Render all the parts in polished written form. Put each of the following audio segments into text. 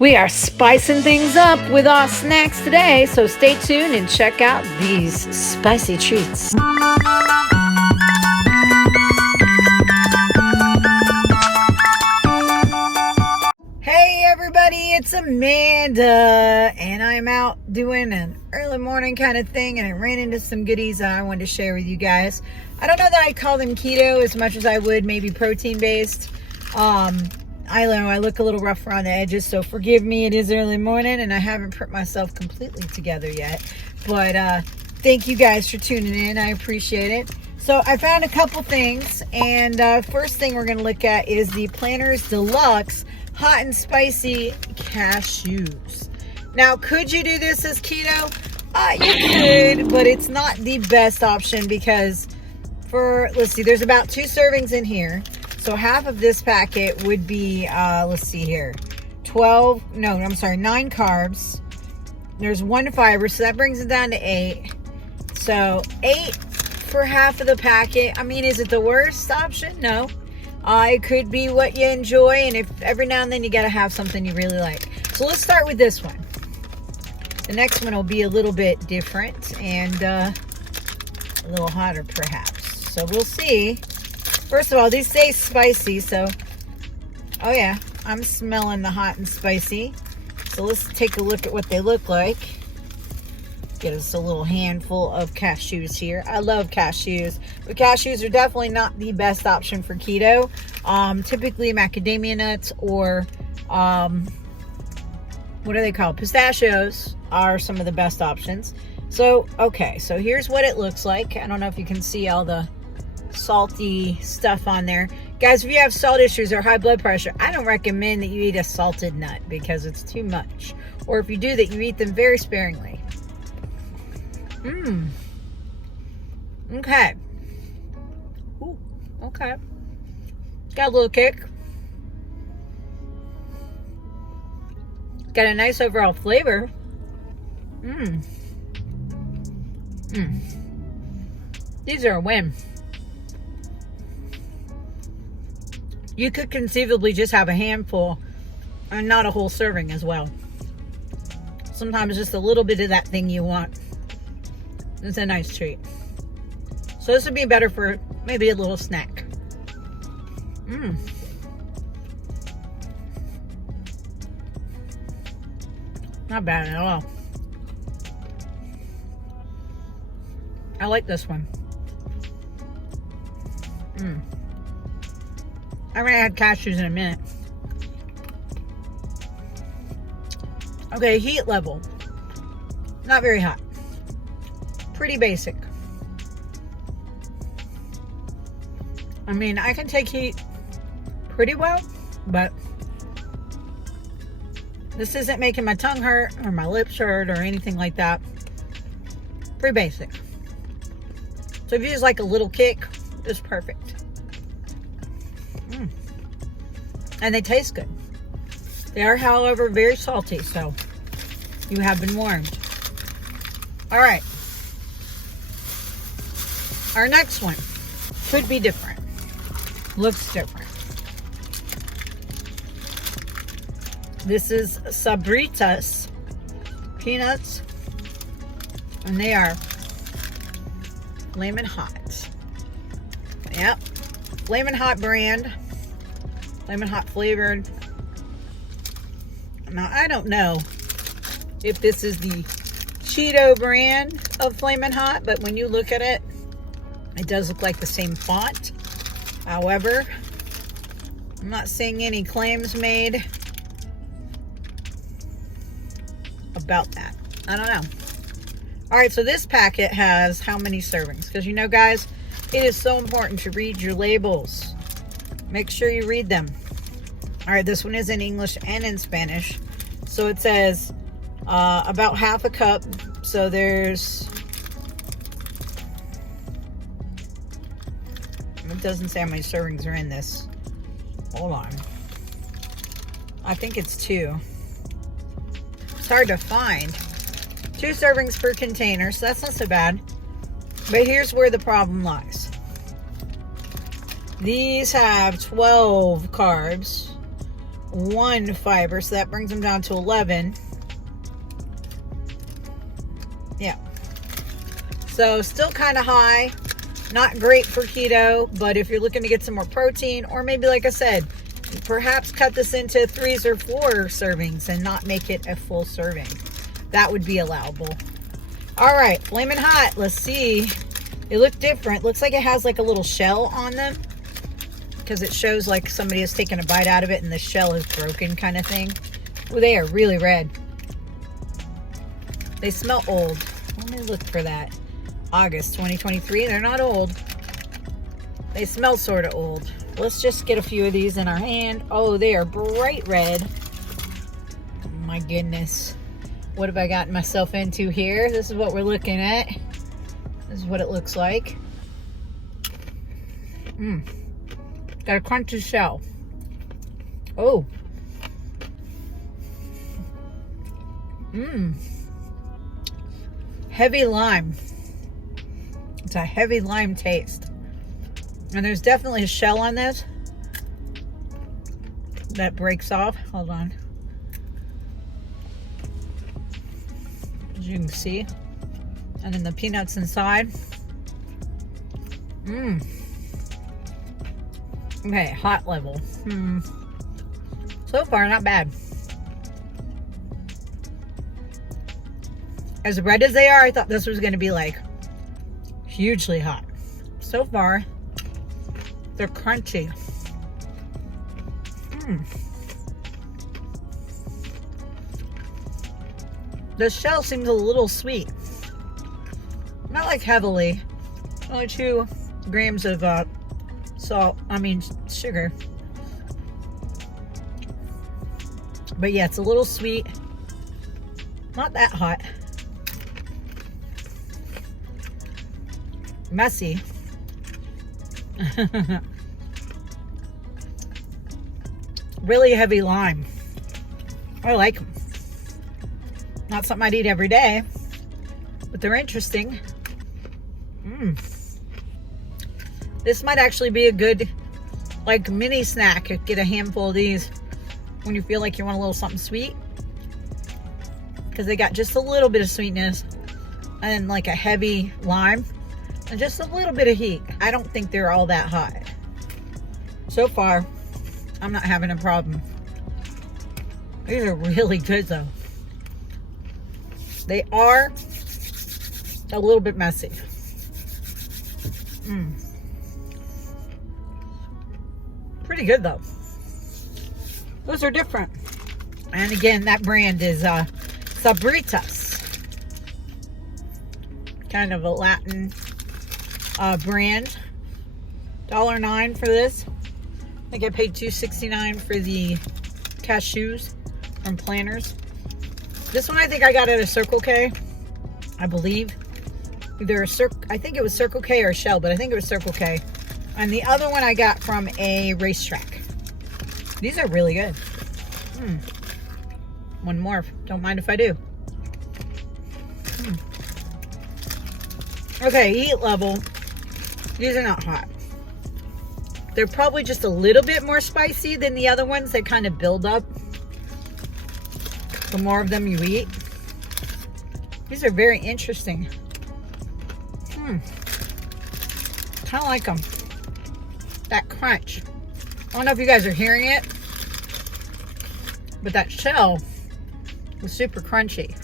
We are spicing things up with our snacks today, so stay tuned and check out these spicy treats. Hey everybody, it's Amanda, and I'm out doing an early morning kind of thing, and I ran into some goodies that I wanted to share with you guys. I don't know that I call them keto as much as I would maybe protein based. I know I look a little rough around the edges, so forgive me. It is early morning and I haven't put myself completely together yet, but thank you guys for tuning in. I appreciate it. So I found a couple things, and first thing we're going to look at is the Planters Deluxe Hot and Spicy Cashews. Now, could you do this as keto? You could, but it's not the best option because let's see, there's about 2 servings in here. So half of this packet would be, let's see here, 9 carbs. There's 1 fiber, so that brings it down to 8. So 8 for half of the packet. I mean, is it the worst option? No. It could be what you enjoy, and if every now and then you got to have something you really like. So let's start with this one. The next one will be a little bit different and a little hotter perhaps. So we'll see. First of all, these say spicy, so, oh yeah, I'm smelling the hot and spicy. So let's take a look at what they look like. Get us a little handful of cashews here. I love cashews, but cashews are definitely not the best option for keto. Typically macadamia nuts or, what are they called? Pistachios are some of the best options. So, okay, so here's what it looks like. I don't know if you can see all the salty stuff on there. Guys, if you have salt issues or high blood pressure, I don't recommend that you eat a salted nut because it's too much. Or if you do that, you eat them very sparingly. Okay. Ooh, okay. Got a little kick. Got a nice overall flavor. These are a win. You could conceivably just have a handful and not a whole serving as well. Sometimes just a little bit of that thing you want. It's a nice treat. So this would be better for maybe a little snack. Not bad at all. I like this one. I haven't had cashews in a minute. Okay, heat level. Not very hot. Pretty basic. I mean, I can take heat pretty well, but this isn't making my tongue hurt or my lips hurt or anything like that. Pretty basic. So if you just like a little kick, it's perfect. And they taste good. They are, however, very salty, so you have been warned. All right. Our next one could be different. Looks different. This is Sabritas peanuts, and they are Flamin' Hot. Yep. Flamin' Hot brand. Flamin' Hot flavored. Now, I don't know if this is the Cheeto brand of Flamin' Hot, but when you look at it, it does look like the same font. However, I'm not seeing any claims made about that. I don't know. All right, so this packet has how many servings? Because you know, guys, it is so important to read your labels. Make sure you read them. All right, this one is in English and in Spanish. So it says about half a cup. So there's, it doesn't say how many servings are in this. Hold on. I think it's 2. It's hard to find. 2 servings per container, so that's not so bad. But here's where the problem lies. These have 12 carbs, one fiber, so that brings them down to 11. Yeah. So still kind of high. Not great for keto, but if you're looking to get some more protein, or maybe like I said, perhaps cut this into 3s or 4 servings and not make it a full serving. That would be allowable. All right, Flamin' Hot. Let's see. It looked different. Looks like it has like a little shell on them, because it shows like somebody has taken a bite out of it and the shell is broken kind of thing. Oh, they are really red. They smell old. Let me look for that. August 2023. They're not old. They smell sort of old. Let's just get a few of these in our hand. Oh, they are bright red. Oh, my goodness. What have I gotten myself into here? This is what we're looking at. This is what it looks like. Got a crunchy shell. Oh. Heavy lime. It's a heavy lime taste. And there's definitely a shell on this that breaks off. Hold on. As you can see. And then the peanuts inside. Okay, hot level. So far, not bad. As red as they are, I thought this was going to be like hugely hot. So far, they're crunchy. The shell seems a little sweet. Not like heavily. Only 2 grams of sugar. But yeah, it's a little sweet. Not that hot. Messy. Really heavy lime. I like them. Not something I'd eat every day, but they're interesting. This might actually be a good like mini snack. Get a handful of these when you feel like you want a little something sweet, because they got just a little bit of sweetness and like a heavy lime and just a little bit of heat. I don't think they're all that hot. So far, I'm not having a problem. These are really good though. They are a little bit messy. Pretty good though. Those are different. And again, that brand is Sabritas. Kind of a Latin brand. $1.09 for this. I think I paid $2.69 for the cashews from Planters. This one I think I got at a Circle K, I believe. Either I think it was Circle K or Shell, but I think it was Circle K. And the other one I got from a racetrack. These are really good. One more. Don't mind if I do. Okay, heat level. These are not hot. They're probably just a little bit more spicy than the other ones. They kind of build up the more of them you eat. These are very interesting. Kind of like them. That crunch. I don't know if you guys are hearing it, but that shell was super crunchy.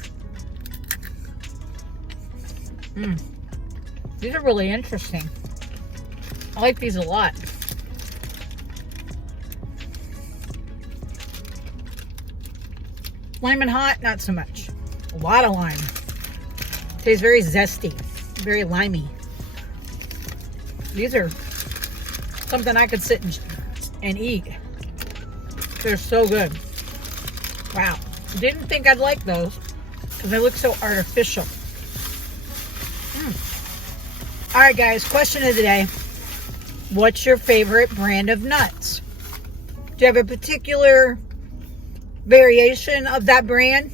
These are really interesting. I like these a lot. Flamin' Hot, not so much. A lot of lime. Tastes very zesty, very limey. These are something I could sit and eat. They're so good. Wow. Didn't think I'd like those because they look so artificial. All right, guys, question of the day. What's your favorite brand of nuts? Do you have a particular variation of that brand?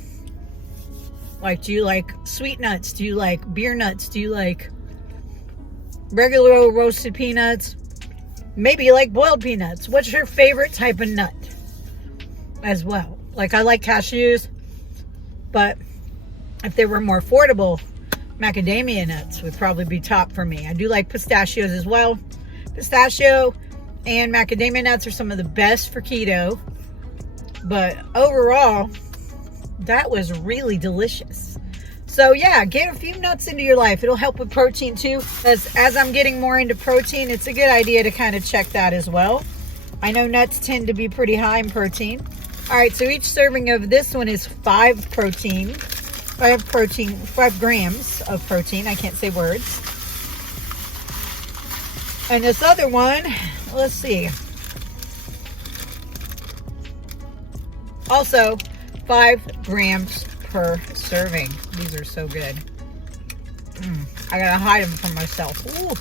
Like, do you like sweet nuts? Do you like beer nuts? Do you like regular roasted peanuts? Maybe you like boiled peanuts. What's your favorite type of nut? as well. Like, I like cashews, but if they were more affordable, macadamia nuts would probably be top for me. I do like pistachios as well. Pistachio and macadamia nuts are some of the best for keto, but overall, that was really delicious. So yeah, get a few nuts into your life. It'll help with protein too. As I'm getting more into protein, it's a good idea to kind of check that as well. I know nuts tend to be pretty high in protein. All right, so each serving of this one is 5 grams of protein. I can't say words. And this other one, let's see. Also, 5 grams per serving. These are so good. I gotta hide them from myself. Ooh,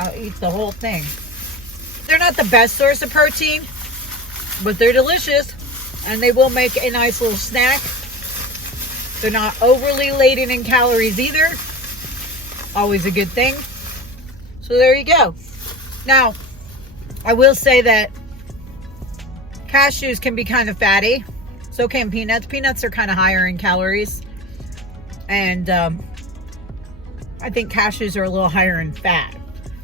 I'll eat the whole thing. They're not the best source of protein, but they're delicious, and they will make a nice little snack. They're not overly laden in calories either. Always a good thing. So there you go. Now, I will say that cashews can be kind of fatty. So can peanuts. Peanuts are kind of higher in calories. And I think cashews are a little higher in fat.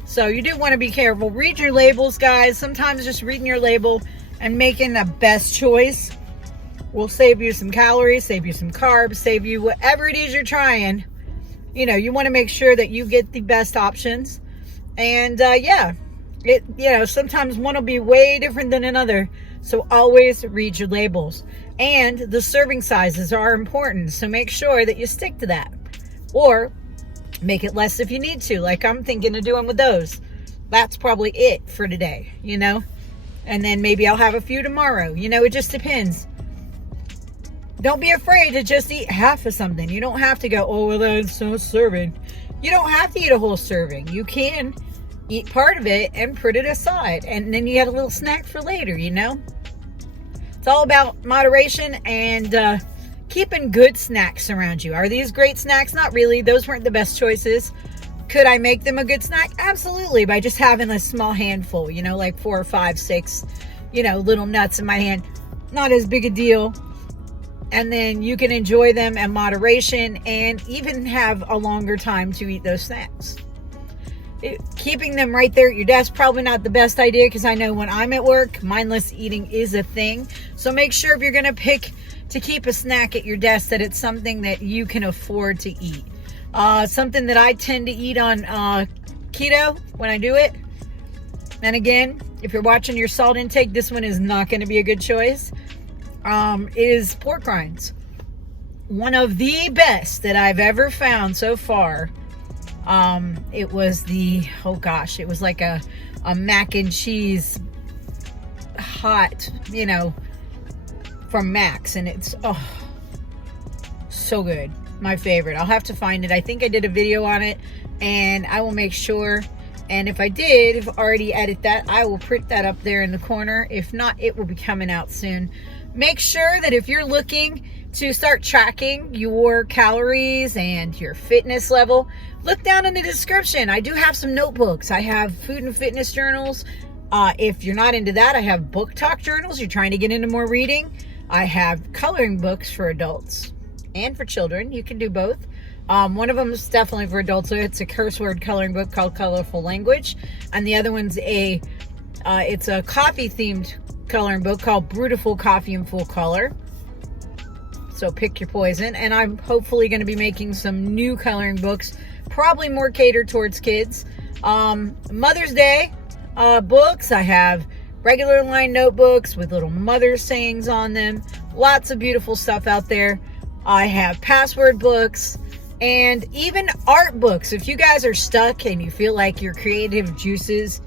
So you do want to be careful. Read your labels, guys. Sometimes just reading your label and making the best choice will save you some calories, save you some carbs, save you whatever it is you're trying. You know, you want to make sure that you get the best options. And yeah, sometimes one will be way different than another. So always read your labels. And the serving sizes are important. So make sure that you stick to that. Or make it less if you need to, like I'm thinking of doing with those. That's probably it for today, you know. And then maybe I'll have a few tomorrow. You know, it just depends. Don't be afraid to just eat half of something. You don't have to go, oh, well, that's no serving. You don't have to eat a whole serving. You can eat part of it and put it aside. And then you have a little snack for later, you know. It's all about moderation and keeping good snacks around you. Are these great snacks? Not really. Those weren't the best choices. Could I make them a good snack? Absolutely. By just having a small handful, you know, like 4 or 5, 6, you know, little nuts in my hand. Not as big a deal. And then you can enjoy them in moderation and even have a longer time to eat those snacks. Keeping them right there at your desk, probably not the best idea, because I know when I'm at work, mindless eating is a thing. So make sure if you're going to pick to keep a snack at your desk, that it's something that you can afford to eat. Something that I tend to eat on keto when I do it. And again, if you're watching your salt intake, this one is not going to be a good choice. Is pork rinds. One of the best that I've ever found so far. It was it was like a mac and cheese hot, you know, from Max, and it's so good. My favorite. I'll have to find it. I think I did a video on it, and I will make sure. And if I did, if already edit that, I will print that up there in the corner. If not, it will be coming out soon. Make sure that if you're looking to start tracking your calories and your fitness level, look down in the description. I do have some notebooks. I have food and fitness journals. If you're not into that, I have book talk journals. You're trying to get into more reading. I have coloring books for adults and for children. You can do both. One of them is definitely for adults. So it's a curse word coloring book called Colorful Language. And the other one's it's a coffee themed coloring book called Beautiful Coffee in Full Color. So pick your poison. And I'm hopefully going to be making some new coloring books, probably more catered towards kids. Mother's Day books. I have regular line notebooks with little mother sayings on them. Lots of beautiful stuff out there. I have password books and even art books. If you guys are stuck and you feel like your creative juices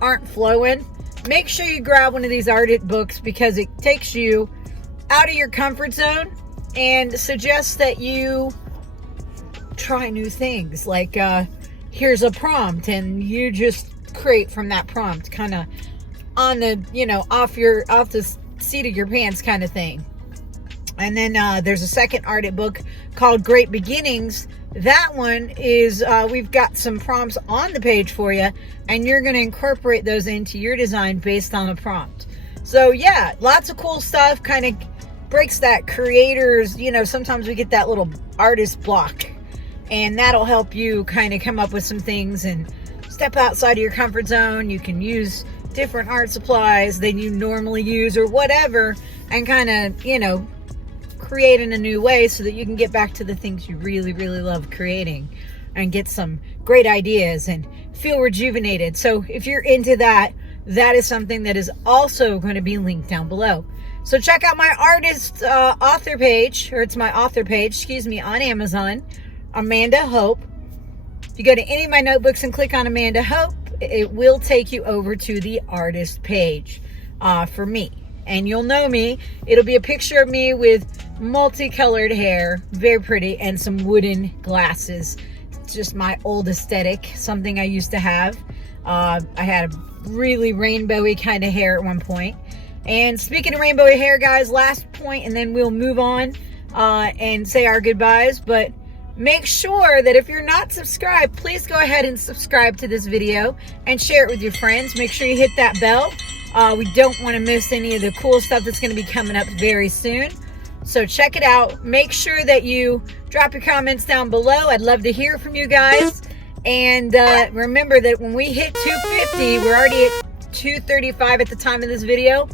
aren't flowing, make sure you grab one of these art books, because it takes you out of your comfort zone and suggests that you try new things. Like here's a prompt, and you just create from that prompt, kind of on the, you know, off the seat of your pants kind of thing. And then there's a second art book called Great Beginnings. That one is, we've got some prompts on the page for you, and you're going to incorporate those into your design based on a prompt. So yeah, lots of cool stuff. Kind of breaks that creator's, sometimes we get that little artist block, and that'll help you kind of come up with some things and step outside of your comfort zone. You can use different art supplies than you normally use or whatever, and kind of, create in a new way so that you can get back to the things you really, really love creating and get some great ideas and feel rejuvenated. So if you're into that, that is something that is also going to be linked down below. So check out my artist author page, or it's my author page, on Amazon, Amanda Hope. If you go to any of my notebooks and click on Amanda Hope, it will take you over to the artist page for me. And you'll know me. It'll be a picture of me with multicolored hair, very pretty, and some wooden glasses. It's just my old aesthetic, something I used to have. I had a really rainbowy kind of hair at one point. And speaking of rainbowy hair, guys, last point, and then we'll move on and say our goodbyes. But make sure that if you're not subscribed, please go ahead and subscribe to this video and share it with your friends. Make sure you hit that bell. We don't want to miss any of the cool stuff that's going to be coming up very soon. So check it out. Make sure that you drop your comments down below. I'd love to hear from you guys. And remember that when we hit 250, we're already at 235 at the time of this video.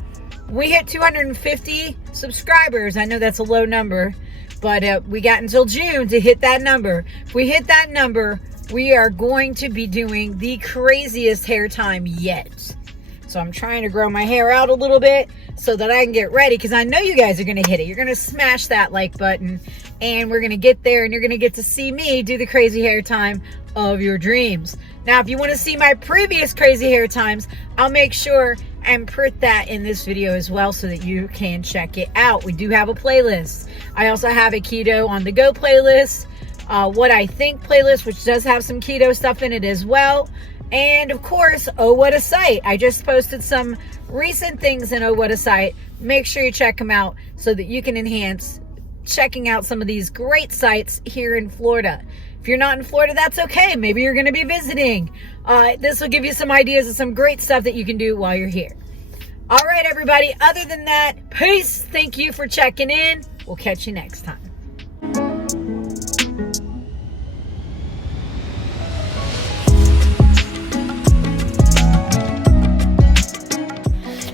We hit 250 subscribers. I know that's a low number, but we got until June to hit that number. If we hit that number, we are going to be doing the craziest hair time yet. So I'm trying to grow my hair out a little bit so that I can get ready, because I know you guys are going to hit it. You're going to smash that like button, and we're going to get there, and you're going to get to see me do the crazy hair time of your dreams. Now, if you want to see my previous crazy hair times, I'll make sure and put that in this video as well so that you can check it out. We do have a playlist. I also have a keto on the go playlist, what I think playlist, which does have some keto stuff in it as well. And of course, Oh What a Sight. I just posted some recent things in Oh What a Sight. Make sure you check them out so that you can enhance checking out some of these great sites here in Florida. If you're not in Florida, that's okay. Maybe you're going to be visiting. This will give you some ideas of some great stuff that you can do while you're here. All right, everybody. Other than that, peace. Thank you for checking in. We'll catch you next time.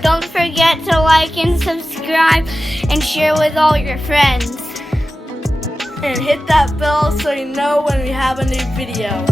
Don't forget to like and subscribe and share with all your friends. And hit that bell so you know when we have a new video.